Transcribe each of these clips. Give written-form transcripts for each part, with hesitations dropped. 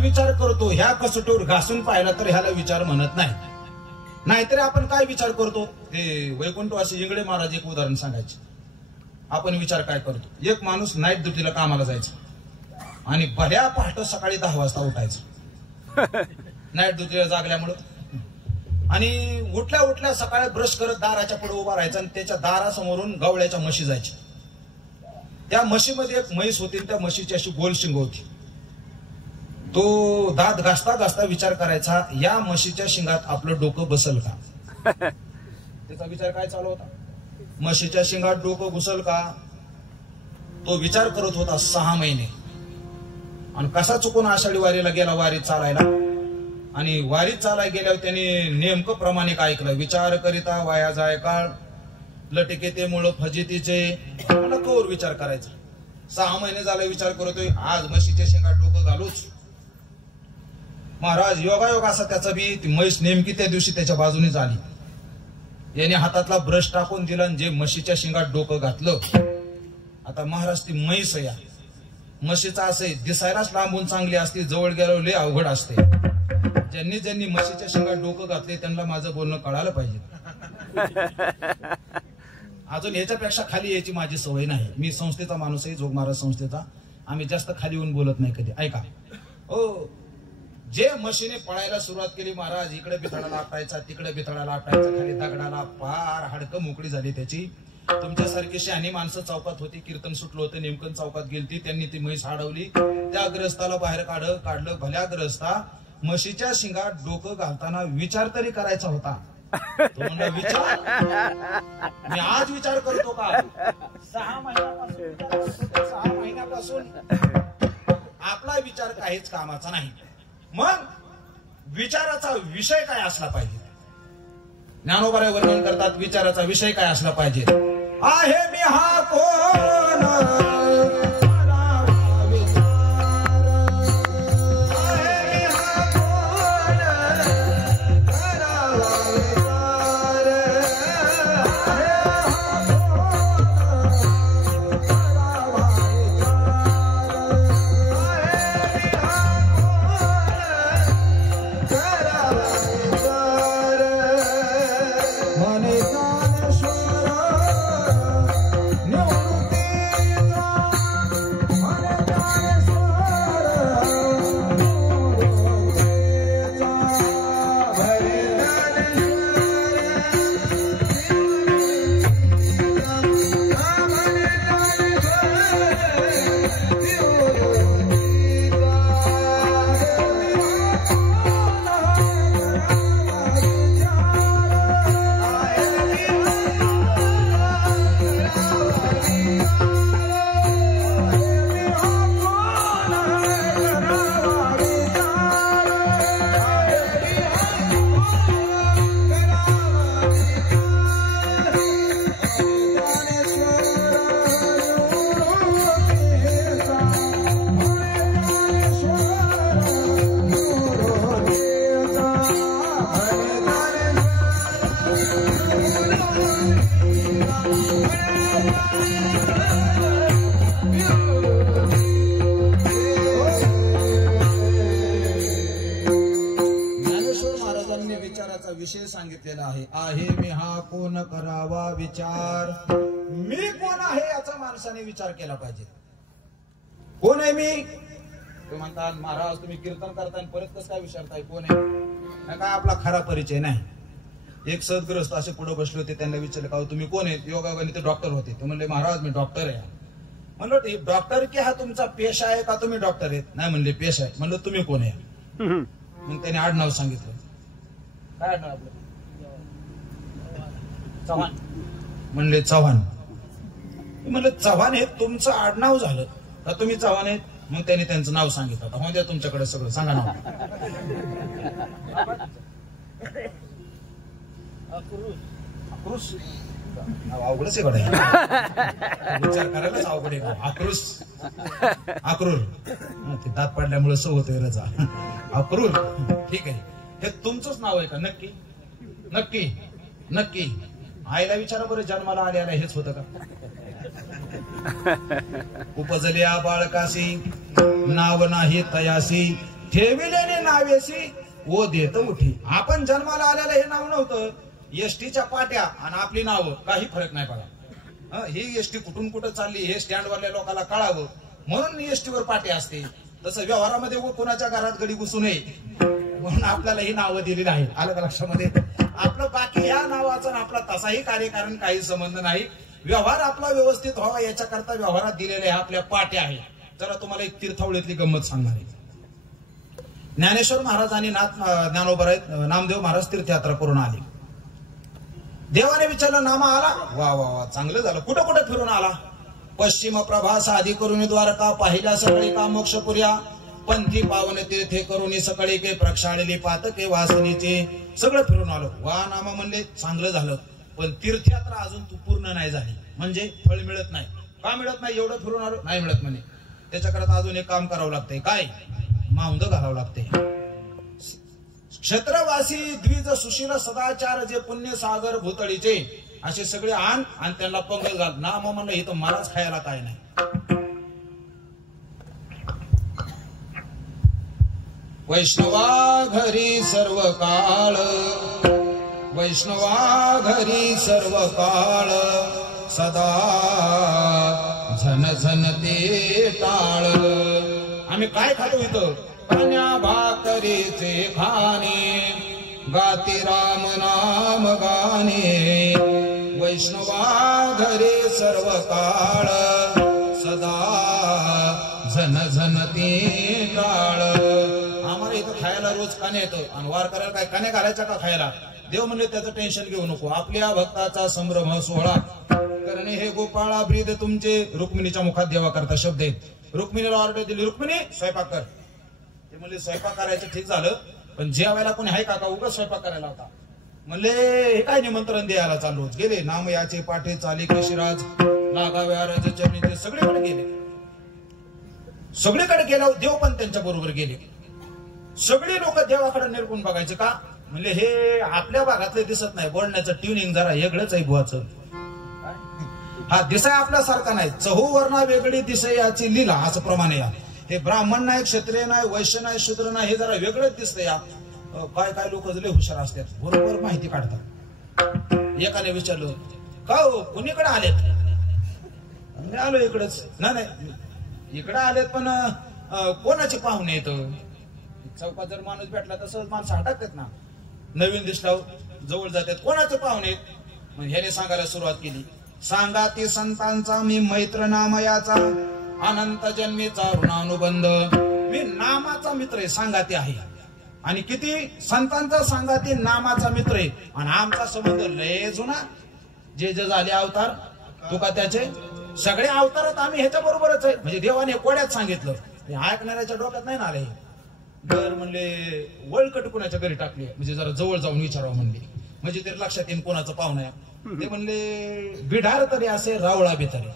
विचार करतो ह्या कसोटीवर घासून पाहिला तर ह्याला विचार म्हणत नाही. नाहीतरी आपण काय विचार करतो ते वैकुंठवासी इंगळे महाराज एक उदाहरण सांगायचे. आपण विचार काय करतो, एक माणूस नाईट ड्युटीला कामाला जायचा आणि भल्या पहाटे सकाळी 10 वाजता उठायचं नाईट ड्युटीला जागल्यामुळं. आणि उठल्या उठल्या सकाळी ब्रश करत दाराच्या पुढे उभा राहायचा आणि त्याच्या दारासमोरून गवळ्याच्या म्हशी जायच्या. त्या म्हशीमध्ये एक म्हैस होती, त्या म्हशीची अशी गोल शिंग होती. तो दात घासता घासता विचार करायचा, या म्हशीच्या शिंगात आपलं डोकं बसल का. त्याचा विचार काय चालू होता, म्हशीच्या शिंगात डोकं घुसल का. तो विचार करत होता 6 महिने. आणि कसा चुकून आषाढी वारीला गेला, वारीत चालायला. आणि वारीत चालाय गेल्यावर त्याने नेमकं प्रमाणिक ऐकलं, विचार करिता वाया जाय काळ, लटके ते मुळ फजितीचे. मला तोवर विचार करायचा. 6 महिने झाले विचार करतोय, आज म्हशीच्या शिंगात डोकं घालूच. महाराज योगायोग असा त्याचा बी, ती म्हैस नेमकी त्या दिवशी त्याच्या बाजूने आली. याने हातातला ब्रश टाकून दिला आणि जे म्हशीच्या शिंगात डोकं घातलं. आता महाराज ती म्हैस या म्हशीचा असे दिसायलाच लांबून चांगली असते, जवळ गेलो लय अवघड असते. ज्यांनी ज्यांनी म्हशीच्या शिंगात डोकं घातले त्यांना माझं बोलणं कळालं पाहिजे. अजून ह्याच्यापेक्षा खाली यायची माझी सवय नाही. मी संस्थेचा माणूस आहे, जोग महाराज संस्थेचा. आम्ही जास्त खाली येऊन बोलत नाही कधी. ऐका हो, जे म्हशीने पळायला सुरुवात केली महाराज, इकडे बिथाडाला आपटायचा, तिकडे बिथाडाला आपटायचा, खाली दगडाला, पार हाडकं मोकळी झाली त्याची. तुमच्यासारखी शहाणी माणसं चौकात होती, कीर्तन सुटलं होतं, नेमकं चौकात गेलती, त्यांनी ती म्हैस अडवली, त्या ग्रस्ताला बाहेर काढलं. भल्या ग्रस्ता म्हशीच्या शिंगात डोकं घालताना विचार तरी करायचा होता. तो म्हणला विचार, मी आज विचार करतो का. 6 महिन्यापासून आपला विचार काहीच कामाचा नाही. मग विचाराचा विषय काय असला पाहिजे. ज्ञानोबा वर्णन करतात, विचाराचा विषय काय असला पाहिजे. आहे मी हा कोण, विषय सांगितलेला आहे मी हा कोण करावा विचार. मी कोण आहे याचा माणसाने विचार केला पाहिजे. कोण आहे मी. ते म्हणतात महाराज तुम्ही कीर्तन करताना परत कसं काय विचारताय कोण आहे. काय आपला खरा परिचय नाही. एक सद्ग्रस्त असे पुढे बसले होते, त्यांना विचारलं का तुम्ही कोण आहेत. योगायोगाने ते डॉक्टर होते. ते म्हणले महाराज मी डॉक्टर आहे. म्हणलं डॉक्टर की हा तुमचा पेशा आहे का तुम्ही डॉक्टर आहेत. नाही म्हणले पेशा आहे. म्हणलं तुम्ही कोण आहे. मग त्याने आडनाव सांगितलं. काय आडनाव आपलं. चव्हाण. म्हणले चव्हाण. म्हणलं चव्हाण हे तुमचं आडनाव झालं का तुम्ही चव्हाण आहेत. मग त्याने त्यांचं नाव सांगितलं. हो द्या तुमच्याकडे सगळं सांगा नाव. अवघडच आहे विचार करायलाच अवघड आहे. आक्रोश अक्रूर ते दात पडल्यामुळे सो होतोय रजा. अक्रूर ठीक आहे. हे तुमचंच नाव आहे का. नक्की नक्की नक्की. आईला विचारा बरं जन्माला आल्याला हेच होतं का. उपजल्या बाळकाशी नाव नाही तयासी ठेविलेले नावेसी ओ देत उठी. आपण जन्माला आलेलं हे नाव नव्हतं. एसटीच्या पाट्या आणि आपली नावं काही फरक नाही बघा. ही एसटी कुठून कुठं चालली हे स्टँडवरल्या लोकांना कळावं म्हणून एसटीवर पाटे असते. तसं व्यवहारामध्ये कोणाच्या घरात गडी घुसू नये म्हणून आपल्याला ही नावं दिलेली आहेत. आलं का लक्षामध्ये? आपलं बाकी या नावाचा आपला तसाही कार्यकारण काही संबंध नाही. व्यवहार आपला व्यवस्थित व्हावा याच्याकरता व्यवहारात दिलेले आपल्या पाट्या आहेत. जरा तुम्हाला एक तीर्थावळीतली गंमत सांगणार आहे. ज्ञानेश्वर महाराज आणि नामदेव महाराज तीर्थयात्रा करून आले. देवाने विचारलं नामा आला? वा वा वा, चांगलं झालं. कुठं कुठं फिरून आला? पश्चिम प्रभास आधी करून द्वारका, पाहिल्या सकाळी का मोक्षपुर्या, पंथी पावन तीर्थे करून सकाळी के प्रक्षाळलेली पातके वासनीचे, सगळं फिरून आलो. वा नामा म्हणले, चांगलं झालं. पण तीर्थयात्रा अजून तू पूर्ण नाही झाली, म्हणजे फळ मिळत नाही. का मिळत नाही? एवढं फिरून आलो नाही मिळत म्हणे. त्याच्याकरता अजून एक काम करावं लागतंय. काय? माउंद घालावं लागते. क्षेत्रवासी द्विज सुशील सदाचार जे पुण्य सागर भूतळीचे असे सगळे आण आणि त्यांना पंगत घाल. ना मग म्हणलं इथं मलाच खायला काय नाही. वैष्णवा घरी सर्व काळ, वैष्णवा घरी सर्व काळ, सदा झन झन ते टाळ. आम्ही काय खातो इथं? पाण्या भाकरीचे खाणे, गाती राम नाम गाणे. वैष्णवा घरे सर्व काळ, सदा झन झन ते टाळ. आम्हाला इथं खायला रोज काने येतं आणि वार करायला काय काने घालायचा का खायला? देव म्हणले त्याचं टेन्शन घेऊ नको. आपल्या भक्ताचा संभ्रम सोहळा करणे हे गोपाळा ब्रीद तुमचे. रुक्मिणीच्या मुखात देवा करता शब्द आहेत. रुक्मिणीला ऑर्डर दिली, रुक्मिणी स्वयंपाक कर. ते म्हणले स्वयंपाक करायचं ठीक झालं, पण जेवायला कोणी आहे का? उगाच स्वयंपाक करायला होता. म्हणले हे काय निमंत्रण द्यायला चाललो. गेले नाम याचे पाठे चाले कशिराज, लागाव्या राज चरणी. ते सगळीकडे गेले. सगळीकडे गेला देव पण त्यांच्या बरोबर गेले. सगळे लोक देवाकडे निरकून बघायचे. का? म्हणजे हे आपल्या भागातले दिसत नाही. बोलण्याचं ट्युनिंग जरा वेगळंच आहे बुवाचं. हा दिसाय आपल्यासारखा नाही. चहूवर्णा वेगळी दिसे याची लीला असं प्रमाणे या. हे ब्राह्मण नाही, क्षत्रिय नाही, वैश्य नाही, शूद्र नाही, हे जरा वेगळंच दिसतं या. काय काय लोक लय हुशार असतात, बरोबर माहिती काढतात. एकाने विचारलं, का हो कुणीकडे आलेत? आलो इकडच. नाही इकडे आलेत, पण कोणाचे पाहुणे येत? चौकात जर माणूस भेटला तर सहज माणसं हटकतात ना. नवीन दिसला जवळ जातात, कोणाचे पाहुणे? मग ह्याने सांगायला सुरुवात केली. सांगा ती संतांचा मी मैत्र नामयाचा, अनंत जन्मीचा ऋणानुबंध. मी नामाचा मित्र आहे, सांगाती आहे. आणि किती संतांचा सांगाती नामाचा मित्र आहे. आणि आमचा संबंध लय जुना. जे जे झाले अवतार तुका त्याचे सगळे अवतारात आम्ही ह्याच्या बरोबरच आहे. म्हणजे देवाने कोड्यात सांगितलं. ऐकणाऱ्याच्या डोक्यात नाही ना आले. घर म्हणले वळकट कुणाच्या घरी टाकली, म्हणजे जरा जवळ जाऊन विचारावं म्हणले, म्हणजे ते लक्षात येईल कोणाचं पाहुणा आहे. ते म्हणले बिढार तरी असे, रावळा बी तरी,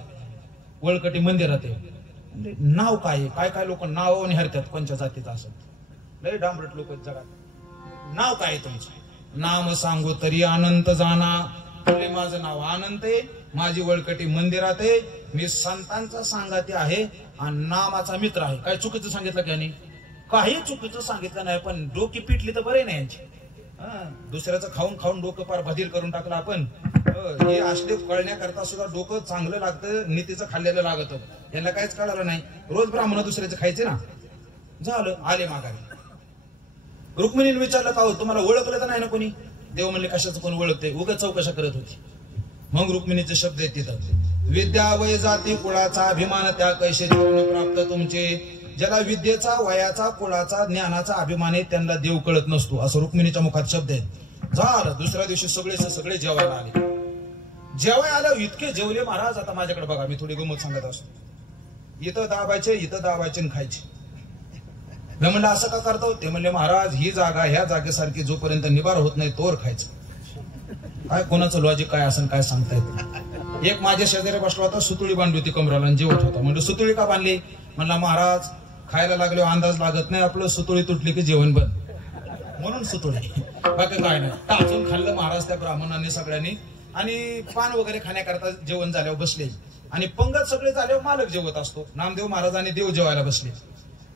वळकटी मंदिरात आहे. म्हणजे नाव काय? काय काय लोक नाव हरतात कोणत्या जातीचं असं. लय डांबरट लोक जगात. नाव काय तुमचं? नाम सांगू तरी अनंत जाना. म्हणजे माझं नाव अनंत आहे, माझी वळकटी मंदिरात आहे, मी संतांचा सांगाती आहे आणि नामाचा मित्र आहे. काय चुकीचं सांगितलं की नाही? काही चुकीचं सांगितलं नाही, पण डोकी पिटली तर बरे नाही यांची. दुसऱ्याचं खाऊन खाऊन डोकं पार बधीर करून टाकलं आपण. हे असले कळण्याकरता सुद्धा डोकं चांगलं लागतं, नीतीचं खाल्लेलं लागतं. यांना काहीच कळालं नाही. रोज ब्राह्मण दुसऱ्याचं खायचे ना. झालं, आले माघारी. रुक्मिणीने विचारलं, का हो तुम्हाला ओळखलं तर नाही ना कोणी? देव म्हणले कशाचं कोण ओळखते, उगाच चौकशा करत होती. मग रुक्मिणीचे शब्द आहेत तिथं. विद्या वय जाती कुळाचा अभिमान त्या कैसे प्राप्त तुमचे. ज्याला विद्येचा, वयाचा, कुळाचा, ज्ञानाचा अभिमान आहे त्यांना देव कळत नसतो, असं रुक्मिणीच्या मुखात शब्द आहे. झालं, दुसऱ्या दिवशी सगळे जेवायला आले. जेवाय आलं, इतके जेवले महाराज. आता माझ्याकडे बघा, मी थोडी गंमत सांगत असतो. इथं दाबायचे आणि खायचे. मी म्हणलं असं का करतो? ते म्हणले महाराज ही जागा ह्या जागेसारखी जोपर्यंत निवार होत नाही तोवर खायचं. काय कोणाचं लॉजिक काय असं काय सांगता येत. एक माझ्या शेजारी बसला होता, सुतुळी बांधली होती कमराला आणि जेवत होता. म्हणजे सुतुळी का बांधली? म्हणला महाराज खायला लागलो अंदाज लागत नाही, आपलं सुतुळी तुटली की जेवण बंद, म्हणून सुतुळी. बाकी काय नाही. टाचून खाल्लं महाराज त्या ब्राह्मणांनी सगळ्यांनी. आणि पान वगैरे खाण्याकरता जेवण झाल्यावर बसले. आणि पंगत सगळे झाल्यावर मालक जेवत असतो. नामदेव महाराज आणि देव जेवायला बसले.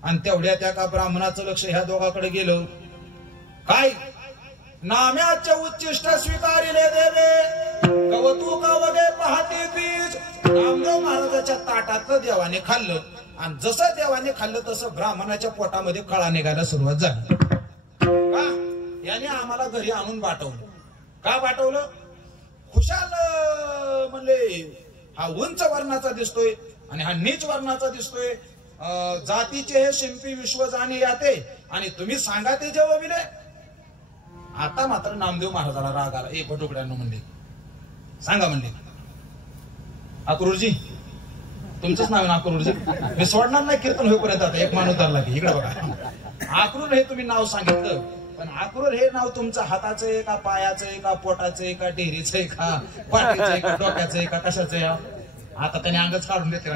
आणि तेवढ्या त्या का ब्राह्मणाचं लक्ष ह्या दोघाकडे गेलं. काय नाम्याच्या उच्चिष्ट स्वीकारिले देवे कवतुका वगे पाहते बीज. रामदेव महाराजाच्या ताटातलं देवाने खाल्लं आणि जसं देवाने खाल्लं तसं ब्राह्मणाच्या पोटामध्ये कळा निघायला सुरुवात झाली. का याने आम्हाला घरी आणून पाठवलं. का पाठवलं? खुशाल म्हणले हा उंच वर्णाचा दिसतोय आणि हा नीच वर्णाचा दिसतोय. जातीचे हे शिंपी विश्व जाणे याते आणि तुम्ही सांगा ते जेव्हा विले. आता मात्र नामदेव महाराजाला राग आला. एक बटुकड्यांना म्हणले सांगा म्हणले. अक्रूरजी तुमचंच नाव ना अक्रूरजी. मी सोडणार नाही कीर्तन होईपर्यंत. आता एक माणूस धरला की इकडे बघा. अक्रूर हे तुम्ही नाव सांगितलं पण अक्रूर हे नाव तुमचं हाताचं आहे का पायाचं आहे का पोटाचं आहे का डेरीचं आहे का पाठीचं आहे का डोक्याचं आहे का कशाचं आहे? आता त्याने अंगच काढून घेतले.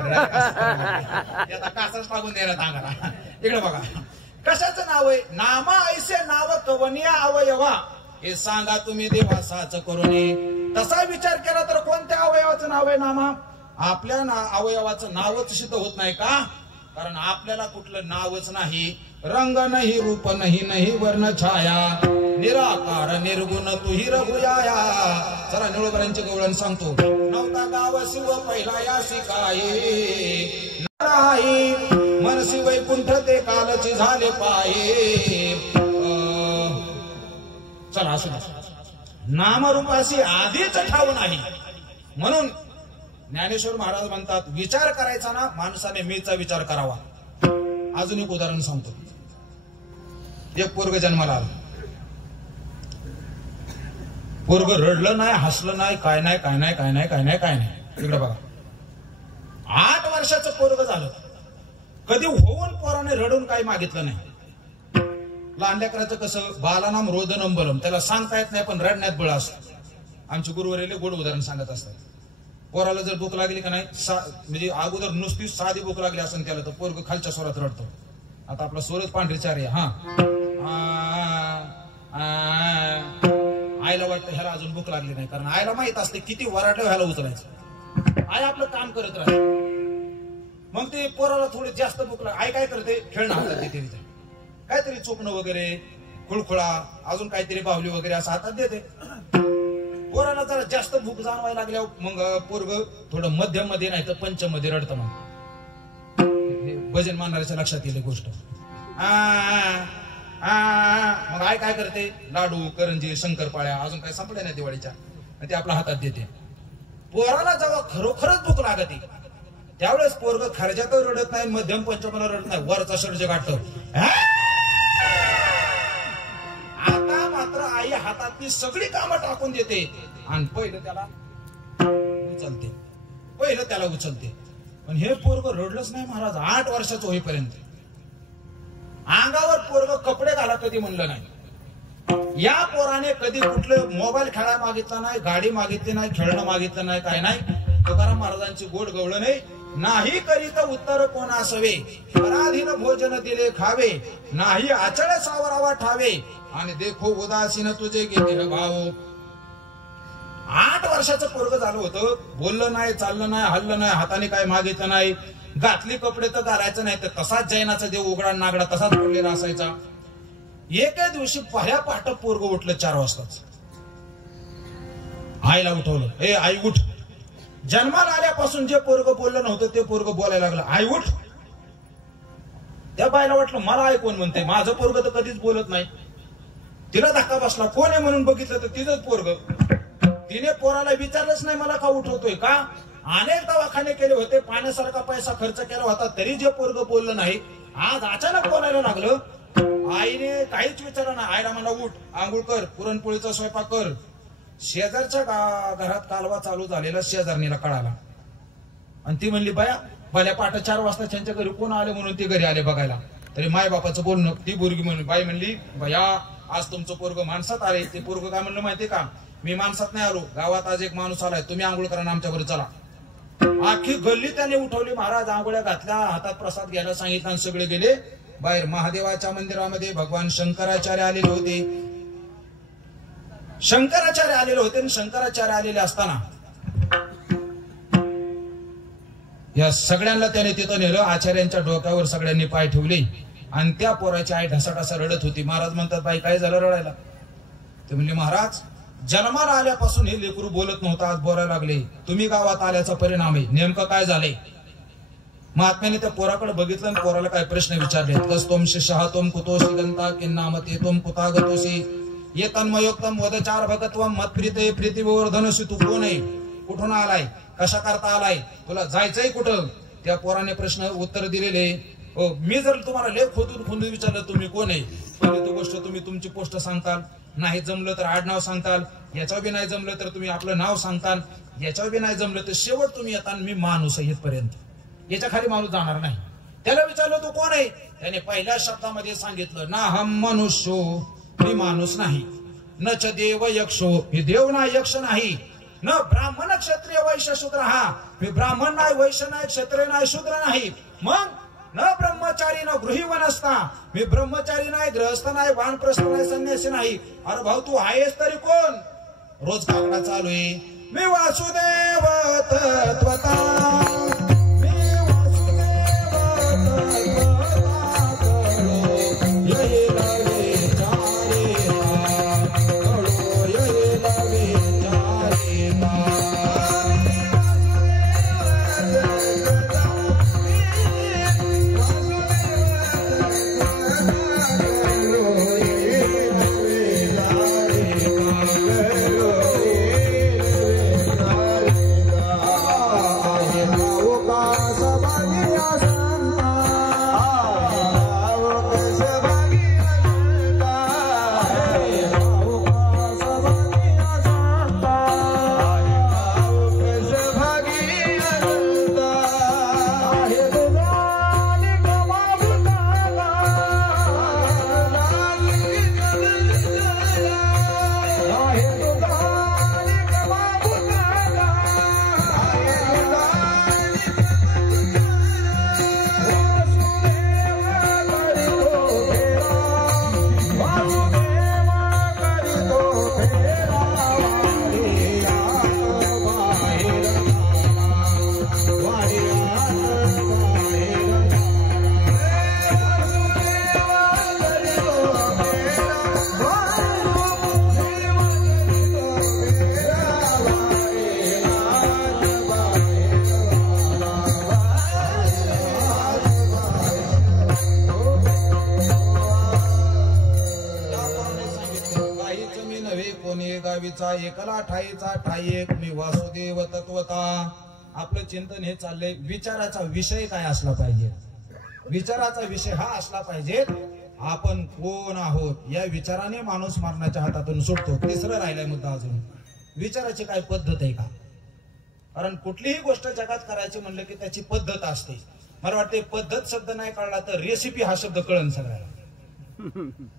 आता कासाच टाकून देण्यात अंगाला. इकडे बघा कशाचं नाव आहे? नामा ऐसे नाव कवनिया अवयवा. हे सांगा तुम्ही देवासाच करून. तसा विचार केला तर कोणत्या अवयवाचं नाव आहे नामा? आपल्या अवयवाचं नावच सिद्ध होत नाही का? कारण आपल्याला कुठलं नावच नाही. रंग नाही रूप नाही नाही वर्ण छाया निराकार निर्गुण तुही रघुयाया. चला निळोबरांचे गवळण सांगतो. नवता गाव शिव पहिला या शिकाये मनसी वैकुंठ ते कालची झाले पाये. चला असू नामरूपाशी आधीच ठाव नाही. म्हणून ज्ञानेश्वर महाराज म्हणतात विचार करायचा ना माणसाने मीचा विचार करावा. अजून एक उदाहरण सांगतो. एक पोरग जन्माला आलं. पोरग रडलं नाही हसलं नाही काय नाही काय नाही काय नाही काय नाही काय नाही. इकडे बघा 8 वर्षाचं पोरग झालं. कधी होऊन पोराने रडून काही मागितलं नाही. लहान लेकराचं कसं बालानाम रोदनम बलम. त्याला सांगता येत नाही पण रडण्यात बळ असतं. आमचे गुरुवरेले गोड उदाहरण सांगत असतात. पोराला जर भूक लागली का नाही म्हणजे अगोदर नुसती साधी भूक लागली असेल त्याला तर पोरग खालच्या स्वरात रडतो. आता आपला स्वरच पांढरीचार आहे. आईला वाटतं ह्याला अजून भूक लागली नाही कारण आईला माहित असते किती वराडलं ह्याला उचलायचं. आई आपलं काम करत राहते. मग ते पोराला थोडी जास्त भूक लागली. आई काय करते खेळणं हातात देते. काहीतरी चोपणं वगैरे खुळखुळा अजून काहीतरी बाहुली वगैरे असं हातात देते. पोराला जरा जास्त भूक जाणवायला लागल्यावर मग पोरग थोडं मध्यम मध्ये नाही तर पंचमध्ये रडतं. मग भजन मानणाऱ्याच्या लक्षात येईल गोष्ट. मग आई काय करते लाडू करंजी शंकरपाळ्या अजून काय संपल्या नाही दिवाळीच्या ते आपल्या हातात देते. पोराला जेव्हा खरोखरच भूक लागते त्यावेळेस पोरग खर्जात रडत नाही मध्यम पंचमाला रडत नाही वरचा षड्ज गाठतो. आता मात्र आई हातातली सगळी कामं टाकून देते आणि पहिलं त्याला उचलते. पण हे पोरग रडलंच नाही महाराज 8 वर्षाचं होईपर्यंत. अंगावर पोरग कपडे घाला कधी म्हणलं नाही. या पोराने कधी कुठलं मोबाईल खेळायला मागितला नाही गाडी मागितली नाही खेळणं मागितलं नाही काय नाही. तुकाराम महाराजांची गोड गवळण नाही. नाही करीत उत्तर कोणासवे पराधीन भोजन दिले खावे नाही आचळ सावरावा ठावे आणि देखो उदासीन तुझे गेले भाव. 8 वर्षाचं पोरग झालं होतं. बोललं नाही चाललं नाही हल्लं नाही हाताने काय मागितलं नाही. घातली कपडे तर घालायचं नाही तर तसाच जैनाचा देव उघडा नागडा तसाच पडलेला असायचा. एके दिवशी पहऱ्या पहाट पोरग उठलं 4 वाजताच. आईला उठवलं. ए आई उठ. जन्माला आल्यापासून जे पोरग बोललं नव्हतं ते पोरग बोलायला लागलं. आई उठ. त्या बाईला वाटलं मला आई कोण म्हणते माझं पोरग तर कधीच बोलत नाही. तिला धक्का बसला. कोण आहे म्हणून बघितलं तर तिथंच पोरग. तिने पोराला विचारलंच नाही मला का उठवतोय का. अनेक दवाखाने केले होते पाण्यासारखा पैसा खर्च केला होता तरी जे पोरग बोललं नाही. आज अचानक बोलायला लागलं. आईने काहीच विचारलं नाही. आईला मला उठ आंघोळ कर पुरणपोळीचा स्वयंपाक कर. शेजारच्या घरात कालवा चालू झालेला शेजारणीला कळाला आणि ती म्हणली बाया भल्या पाठ 4 वाजता त्यांच्या घरी कोण आले म्हणून ते घरी आले बघायला. तरी माय बापाचं बोलणं. ती पोरगी म्हणून बाई म्हणली भया आज तुमचं पोरग माणसात आले. ते पोरग काय म्हणलं माहितीये का मी माणसात नाही आलो गावात आज एक माणूस आलाय तुम्ही आंघोळ करा आमच्या घरी चला. आखी गल्ली त्याने उठवली. महाराज आंघोळ्या घातल्या हातात प्रसाद घ्यायला सांगितलं आणि सगळे गेले बाहेर. महादेवाच्या मंदिरामध्ये भगवान शंकराचार्य आलेले होते. शंकराचार्य आलेले होते आणि शंकराचार्य आलेले असताना या सगळ्यांना त्याने तिथं नेलं. आचार्यांच्या डोक्यावर सगळ्यांनी पाय ठेवले आणि त्या पोराची आई ढसाढसा रडत होती. महाराज म्हणतात, बाई काय झालं रडायला? ते म्हणले, महाराज जन्माला आल्यापासून हे लेकरू बोलत नव्हतं, आज बोलायला लागले. तुम्ही गावात आल्याचा परिणाम आहे. नेमकं काय झालंय? महात्म्याने त्या पोराकडे बघितलं आणि पोराला काय प्रश्न विचारले. कस्तोम शिष्य तोम कुतोशी गंता किन्नामते तोम कुता गतोशी ये तन्मयोक्तम वदचार भगत्वम मत प्रीते प्रीतिवर्धनशी. तू कोण आहे? कुठून आलाय? कशा करता आलाय? तुला जायचंय कुठं? त्या पोराने प्रश्न उत्तर दिलेले. मी जर तुम्हाला लेख खोदून विचारलं तुम्ही कोण आहे, पहिली तो गोष्ट तुम्ही तुमची पोस्ट सांगताल, नाही जमलं तर आडनाव सांगताल, याच्यावर बी नाही जमलं तर तुम्ही आपलं नाव सांगताल, याच्यावर बी नाही जमलं तर शेवट तुम्ही येता मी माणूस आहे इथपर्यंत, याच्या खाली माणूस जाणार नाही. त्याला विचारलं तू कोण आहे? त्याने पहिल्या शब्दामध्ये सांगितलं, ना हम मनुष्यो, मी माणूस नाही. न च देव यक्षो, हे देव नाही यक्ष नाही. न ब्राह्मण क्षत्रिय वैश्य शूद्र, हा मी ब्राह्मण नाही, वैश्य नाही, क्षत्रिय नाही, शूद्र नाही. मग न ब्रह्मचारी न गृही वनस्ता, मी ब्रह्मचारी नाही, ग्रहस्थ नाही, वानप्रस्थ नाही, संन्यासी नाही. अरे भाऊ तू आहेस तरी कोण? रोज काकडा चालू आहे. मी वासुदेव तत्वता, मी वासुदेव एकला ठाईचा ठाई एक, मी वासुदेव तत्वता. आपलं चिंतन हे चाललंय, विचाराचा विषय काय असला पाहिजे? विचाराचा विषय हा असला पाहिजे, आपण कोण आहोत या विचाराने माणूस मरणाच्या हातातून सुटतो. तिसरं राहिलाय मुद्दा अजून, विचाराची काय पद्धत आहे का? कारण कुठलीही गोष्ट जगात करायची म्हणलं की त्याची पद्धत असते. मला वाटते पद्धत शब्द नाही कळला तर रेसिपी हा शब्द कळन सगळ्याला.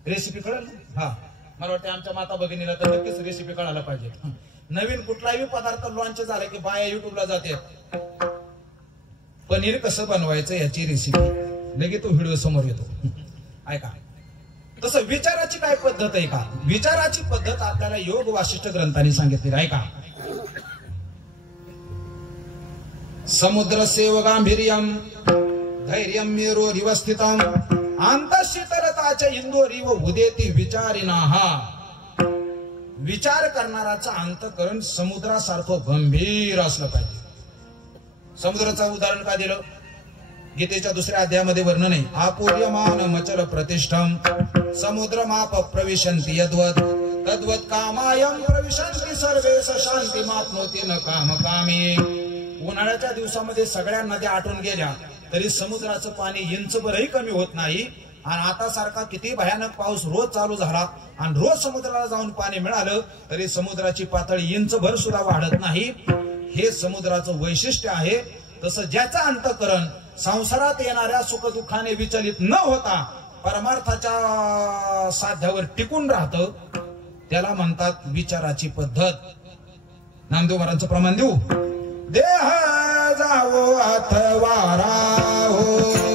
रेसिपी कळल? हा, मला वाटतं आमच्या माता भगिनीला तर नक्कीच रेसिपी कळायला पाहिजे. नवीन कुठलाही पदार्थ लॉन्च झाला की बाया युट्यूबला जाते, पनीर कसं बनवायचं याची रेसिपी, लगेच तो व्हिडिओ समोर येतो. ऐका, तसं विचाराची काय पद्धत आहे का? विचाराची पद्धत आपल्याला योग वासिष्ठ ग्रंथाने सांगितली. ऐका, समुद्रस्यैव गांभीर्यं धैर्यं मेरोरिव स्थितम् अंतःशीतलताच इंदोरीव उदेती विचारिणाः. विचार करणाराचं अंतःकरण समुद्रासारखं गंभीर असलं पाहिजे. समुद्राचं उदाहरण का दिलं? गीतेच्या दुसऱ्या अध्यायामध्ये वर्णन आहे. आपूर्यमान मचल प्रतिष्ठम समुद्रमाप प्रविशन्ति यद्वत् तद्वत् कामायं प्रविशन्ति सर्वे शांती माप्नोति न काम कामी. उन्हाळ्याच्या दिवसामध्ये सगळ्या नद्या आटून गेल्या तरी समुद्राचं पाणी इंचभरही कमी होत नाही. आणि आता सारखा किती भयानक पाऊस रोज चालू झाला आणि रोज समुद्राला जाऊन पाणी मिळालं तरी समुद्राची पातळी इंचभर सुद्धा वाढत नाही. हे समुद्राचं वैशिष्ट्य आहे. तसं ज्याचं अंतःकरण संसारात येणाऱ्या सुखदुःखाने विचलित न होता परमार्थाच्या साध्यावर टिकून राहतं त्याला म्हणतात विचाराची पद्धत. नामदेव महाराजांचं प्रमाण देऊ. देह जावो अथवा राहो,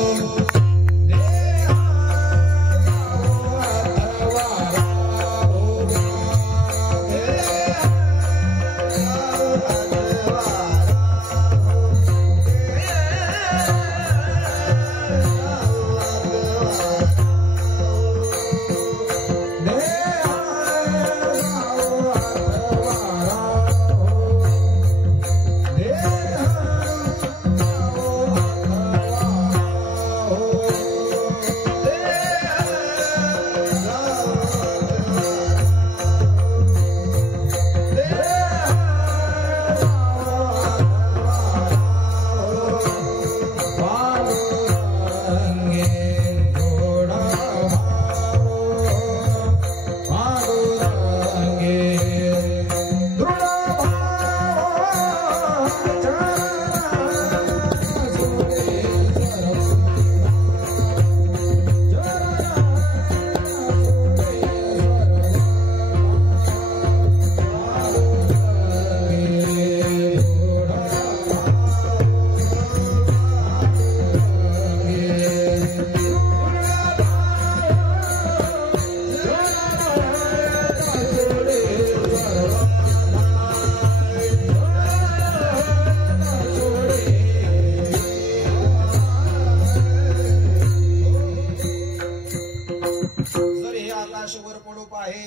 आकाश वर पडू पाहे,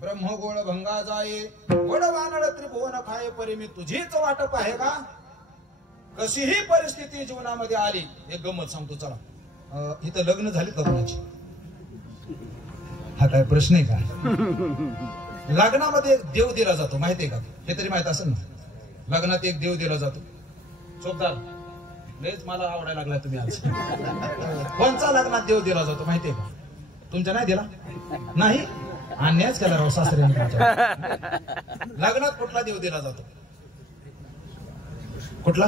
ब्रह्मगोळ भंगा जाये, वड वानळ त्रिभुवन खाये, परी मी तुझीच वाट पाहे का? कशीही परिस्थिती जीवनामध्ये आली, एक गंमत सांगतो चला. इथं लग्न झाली का कोणाची? हा काय प्रश्न आहे का? लग्नामध्ये एक देव दिला जातो, माहितीये का? हे तरी माहित असेल ना. लग्नात एक देव दिला जातो. चोपदार लयच मला आवडायला लागला तुम्ही आज. कोणचा लग्नात देव दिला जातो माहितीये का? तुमच्या नाही दिला? नाही, अन्यायच केला राव सासऱ्याने. लग्नात कुठला देव दिला जातो? कुठला?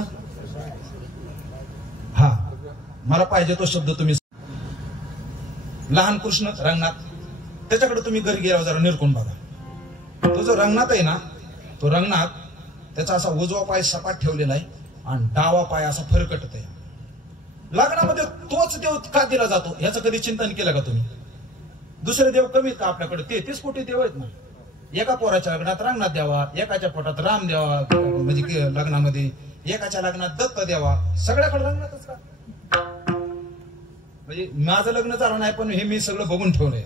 हा, मला पाहिजे तो शब्द तुम्ही. लहान कृष्ण रंगनाथ, त्याच्याकडे तुम्ही घरी गेल्यावर जरा निरकून बघा. तो जो रंगनाथ आहे ना, तो रंगनाथ त्याचा असा उजवा पाय सपाट ठेवलेला आहे आणि डावा पाय असा फरकटत आहे. लग्नामध्ये तोच देव का दिला जातो याचं कधी चिंतन केलं का तुम्ही? दुसरे देव कमी का आपल्याकडे? 33 कोटी देव आहेत ना. एका पोराच्या लग्नात रंगनाथ द्यावा, एकाच्या पोटात राम द्यावा, म्हणजे लग्नामध्ये एकाच्या लग्नात दत्त द्यावा, सगळ्याकडे रंगनाथच का? म्हणजे माझं लग्न झालं नाही, पण हे मी सगळं बघून ठेवलंय,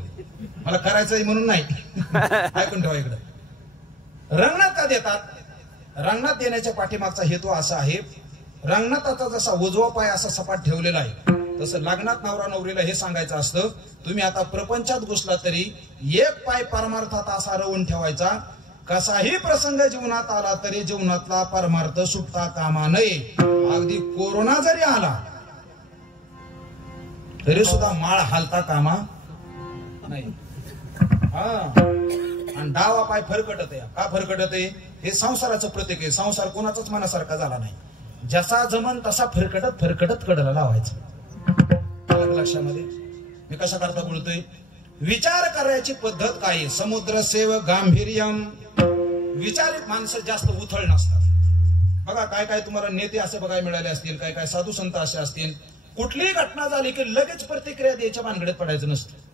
मला करायचंय म्हणून नाही. ऐकून ठेवा इकडे. रंगनाथ का देतात? रंगनाथ देण्याच्या पाठीमागचा हेतू असा आहे, रंगनाथाचा जसा उजवा पाय असा सपाट ठेवलेला आहे, तसं लग्नात नवरा नवरीला हे सांगायचं असतं, तुम्ही आता प्रपंचात घुसला तरी एक पाय परमार्थात असा रवून ठेवायचा. कसाही प्रसंग जीवनात आला तरी जीवनातला परमार्थ सुटता कामा नये. अगदी कोरोना जरी आला तरी सुद्धा माळ हालता कामा नाही. आणि डावा पाय फरकटत आहे. का फरकटत आहे? हे संसाराचं प्रतीक आहे. संसार कोणाचाच मनासारखा झाला नाही. जसा जमन तसा फरकटत फरकटत कडला लावायचं. लक्षामध्ये मी कशा करता बोलतोय? विचार करायची पद्धत काय? समुद्र सेव गांभीर्यम. विचारित माणसं जास्त उथळ नसतात. बघा काय काय तुम्हाला नेते असे बघायला मिळाले असतील, काय काय साधू संत असे असतील, कुठलीही घटना झाली की लगेच प्रतिक्रिया द्यायच्या भानगडीत पडायचं नसतं.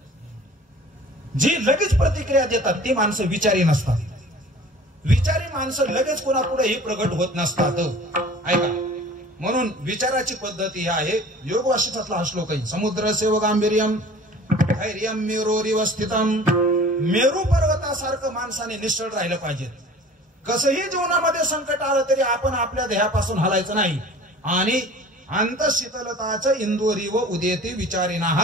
जी लगेच प्रतिक्रिया देतात ती माणसं विचारी नसतात. विचारी माणसं लगेच कोणापुढेही प्रगट होत नसतात. ऐका, म्हणून विचाराची पद्धत ही आहे. योग वाशिष्ठातला हा श्लोक आहे. समुद्र सेव गांभीर्यम धैर्यम मेरोरिव स्थितम. मेरू पर्वतासारखं माणसाने निश्चळ राहिलं पाहिजे. कसंही जीवनामध्ये संकट आलं तरी आपण आपल्या ध्येयापासून हलायचं नाही. आणि अंतःशीतलताचं इंदोरीव उदेती विचारिणाः.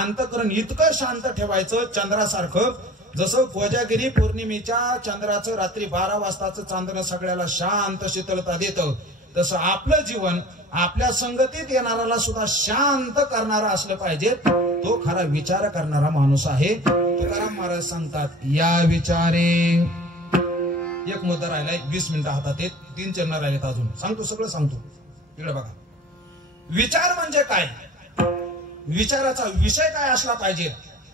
अंतःकरण इतकं शांत ठेवायचं चंद्रासारखं. जसं कोजागिरी पौर्णिमेच्या चंद्राचं रात्री 12 वाजताचं चांदणं सगळ्याला शांत शीतलता देतं, तसं आपलं जीवन आपल्या संगतीत येणाऱ्याला सुद्धा शांत करणारा असलं पाहिजे. तो खरा विचार करणारा माणूस आहे. तुकाराम महाराज सांगतात, या विचारे. एक मुद्दा राहिलाय, 20 मिनिटं हातात आहेत, 3 चरण राहिलेत अजून. सांगतो, सगळं सांगतो. इकडे बघा, विचार म्हणजे काय, विचाराचा विषय काय असला पाहिजे,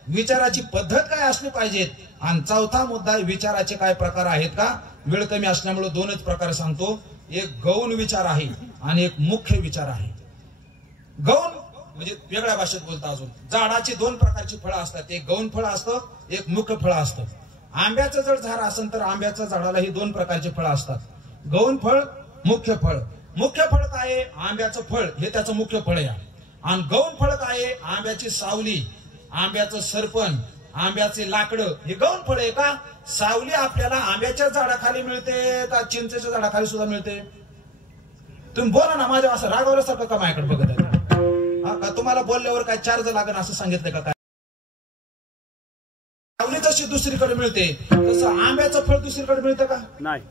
विचाराची पद्धत काय असली पाहिजे, आणि चौथा मुद्दा विचाराचे काय प्रकार आहेत का. वेळ कमी असल्यामुळे 2च प्रकार सांगतो. एक गौण विचार आहे आणि एक मुख्य विचार आहे. गौण म्हणजे वेगळ्या भाषेत बोलता. अजून झाडाची 2 प्रकारची फळं असतात. एक गौण फळ असतं, एक मुख्य फळ असतं. आंब्याचं जर झाड असेल तर आंब्याच्या झाडाला ही 2 प्रकारची फळं असतात. गौण फळ, मुख्य फळ. मुख्य फळ काय आहे? आंब्याचं फळ, हे त्याचं मुख्य फळ आहे. आणि गौण फळ काय आहे? आंब्याची सावली, आंब्याचं सरपण, आंब्याचे लाकडं, हे गौण फळ आहे का. सावली आपल्याला आंब्याच्या झाडाखाली मिळते का चिंचेच्या झाडाखाली सुद्धा मिळते? तुम्ही बोला ना, माझ्या असं रागवल्यासारखं का माझ्याकडे बघत आहे का? तुम्हाला बोलल्यावर काय चार्ज लागेल असं सांगितलं का? काय सावली जशी दुसरीकडे मिळते तसं आंब्याचं फळ दुसरीकडे मिळतं का? नाही.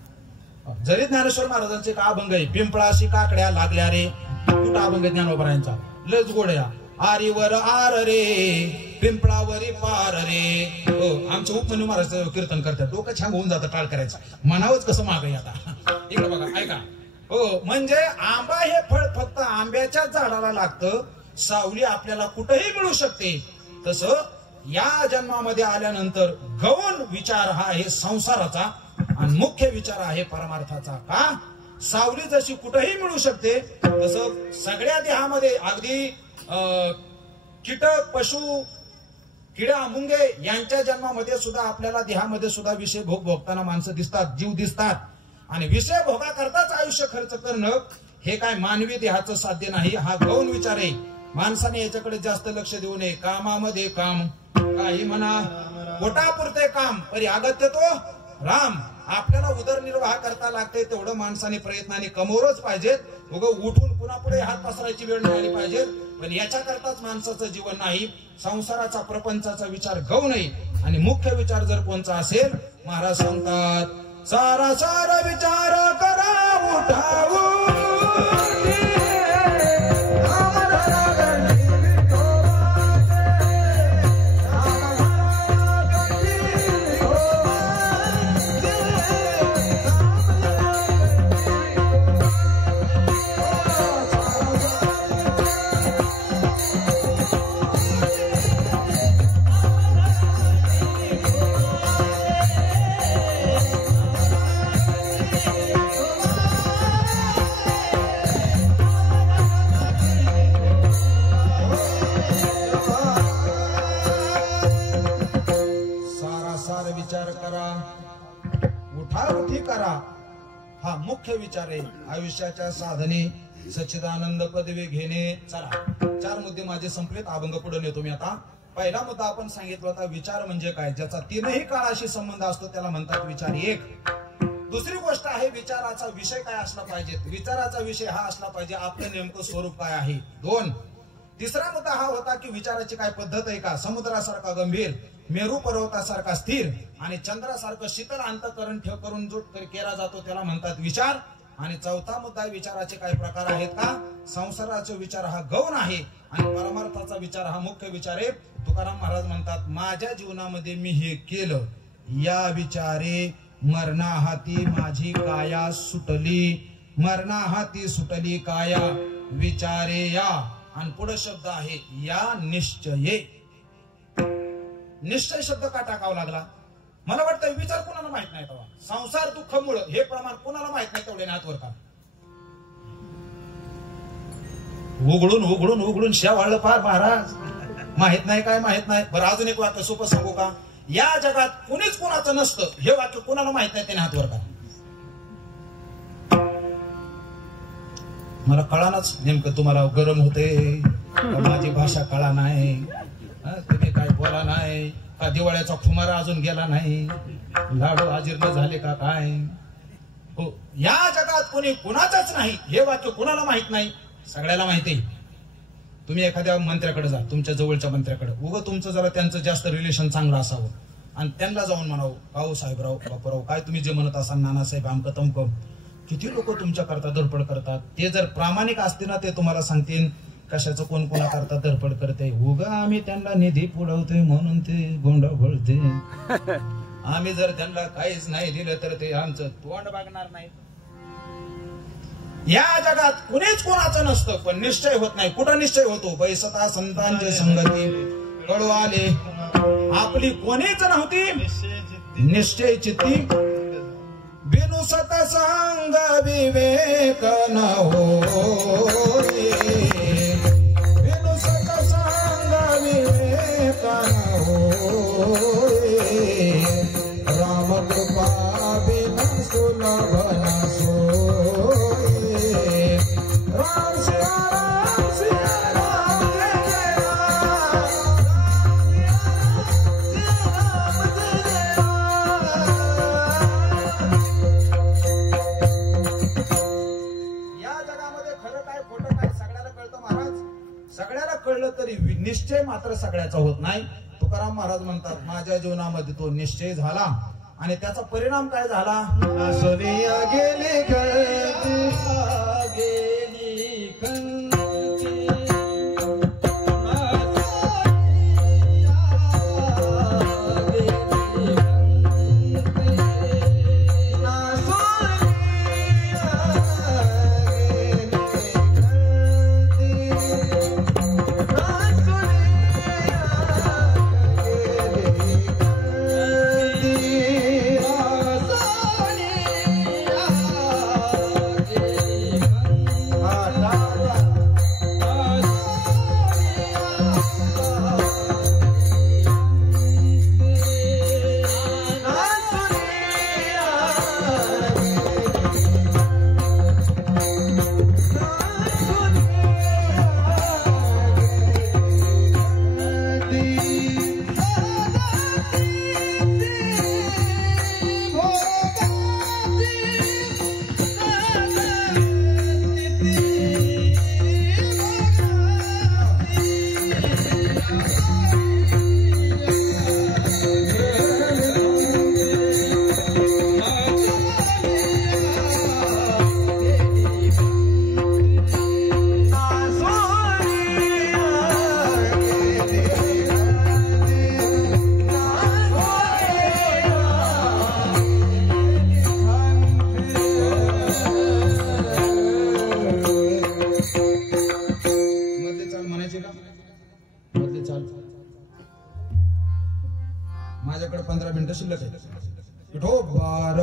जरी ज्ञानेश्वर महाराजांचे एक अभंग आहे, पिंपळाशी काकड्या लागल्या रे. कुठं अभंग ज्ञानोबरायांचा? लयच गोड्या. आरीवर आर रे, पिंपळावरी पार रे. हो, आमचे उपमन्यू महाराज कीर्तन करतात. डोकं छान होऊन जातं टाळ करायचं. म्हणावंच कसं माग आता. इकडे बघा, ऐका. हो, म्हणजे आंबा हे फळ फक्त आंब्याच्या झाडाला लागतं. सावली आपल्याला कुठेही मिळू शकते. तसं या जन्मामध्ये आल्यानंतर गौण विचार हा आहे संसाराचा आणि मुख्य विचार आहे परमार्थाचा. का? सावली जशी कुठेही मिळू शकते तसं सगळ्या देहामध्ये अगदी कीटक, पशु, किडा, मुंगे यांच्या जन्मामध्ये सुद्धा आपल्याला देहामध्ये सुद्धा विषय भोग भोगताना माणसं दिसतात, जीव दिसतात. आणि विषय भोगा करताच आयुष्य खर्च करणं हे काय मानवी देहाचं साध्य नाही. हा गौण विचार आहे. माणसाने याच्याकडे जास्त लक्ष देऊ नये. कामामध्ये काम, काही म्हणा पोटापुरते काम परी अगत्य तो राम. आपल्याला उदरनिर्वाह करता लागते तेवढं माणसाने प्रयत्नाने कमवलंच पाहिजे. उठून पुन्हा पुढे हात पसरायची वेळ मिळाली पाहिजे. पण याच्या करताच माणसाचं जीवन नाही. संसाराचा प्रपंचाचा विचार गौ नाही. आणि मुख्य विचार जर कोणचा असेल, महाराज सांगतात सारा सारा विचार करा उठावू हा मुख्य विचार आहे. आयुष्याच्या साधने सच्चिदानंद पदवी घेणे. चला 4 मुद्दे माझे संपलेत. अभंग पुढे नेतो मी आता. पहिला मुद्दा आपण सांगितला होता विचार म्हणजे काय, ज्याचा 3ही काळाशी संबंध असतो त्याला म्हणतात विचार. 1. दुसरी गोष्ट आहे विचाराचा विषय काय असला पाहिजे. विचाराचा विषय हा असला पाहिजे आपलं नेमकं स्वरूप काय आहे. 2. तिसरा मुद्दा हा होता की विचाराची काय पद्धत आहे का, समुद्रासारखा गंभीर, मेरू पर्वतासारखा स्थिर आणि चंद्रासारखं शीतल अंतःकरण ठेव करून जो केला जातो त्याला म्हणतात विचार. आणि चौथा मुद्दा विचाराचे काही प्रकार आहेत का. संसाराचा विचार हा गौण आहे आणि परमार्थाचा विचार हा मुख्य विचार आहे. तुकाराम महाराज म्हणतात माझ्या जीवनामध्ये मी हे केलं या विचारे मरणा हाती माझी काया सुटली. मरणा हाती सुटली काया विचारे या. आणि पुढे शब्द आहे या निश्चये. निश्चय शब्द का टाकावा लागला. मला वाटतं विचार कोणाला माहित नाही. तेव्हा संसार दुःखमुळे हे प्रमाण कोणाला माहित नाही. तेवढे हातवर का उघडून उघडून उघडून शेवाळलं फार महाराज. माहित नाही काय माहित नाही. बरं अजून एक वाक्य सोपं सांगू का. या जगात कुणीच कुणाचं नसतं हे वाक्य कोणाला माहित नाही त्याने हातवर का. मला कळानाच नेमकं तुम्हाला गरम होते माझी भाषा कळा नाही. तुम्ही काय बोला नाही का. दिवाळ्याचा खुमारा अजून गेला नाही. लाडू अजीर्ण झाले का काय. हो या जगात कोणी कुणाचंच नाही हे वाक्य कुणाला माहित नाही. सगळ्याला माहिती. तुम्ही एखाद्या मंत्र्याकडे जा, तुमच्या जवळच्या मंत्र्याकडे. उगं तुमचं जरा त्यांचं जास्त रिलेशन चांगलं असावं आणि त्यांना जाऊन म्हणावं काहो साहेबराव बापूराव काय तुम्ही जे म्हणत असाल नानासाहेब आमकं तमकं. किती लोक तुमच्या करता धडपड करतात. ते जर प्रामाणिक असते ना ते तुम्हाला सांगतील कशाचं कोण कोणा करता धडपड करते. उगा आम्ही त्यांना निधी पुरवतोय म्हणून ते गोंडा बोलते. आम्ही जर त्यांना काहीच नाही दिलं तर ते आमचं तोंड बघणार नाही. या जगात कुणीच कोणाचं नसतं पण निश्चय होत नाही. कुठं निश्चय होतो. बैसता संतांचे संगती कळू आले आपली कोणीच नव्हती निश्चय चित्ती. बिनु सतसंग विवेक न होय. बिनु सतसंग विवेक न होय. राम कृपा बिनु सुलभ न सोय. राम सिया राम सिया राम जय राम. सगळ्याला कळलं तरी निश्चय मात्र सगळ्याचा होत नाही. तुकाराम महाराज म्हणतात माझ्या जीवनामध्ये तो निश्चय झाला आणि त्याचा परिणाम काय झाला. सोनिया गेली माझ्याकडे 15 मिनिटं शिल्लक आहे. विठोबार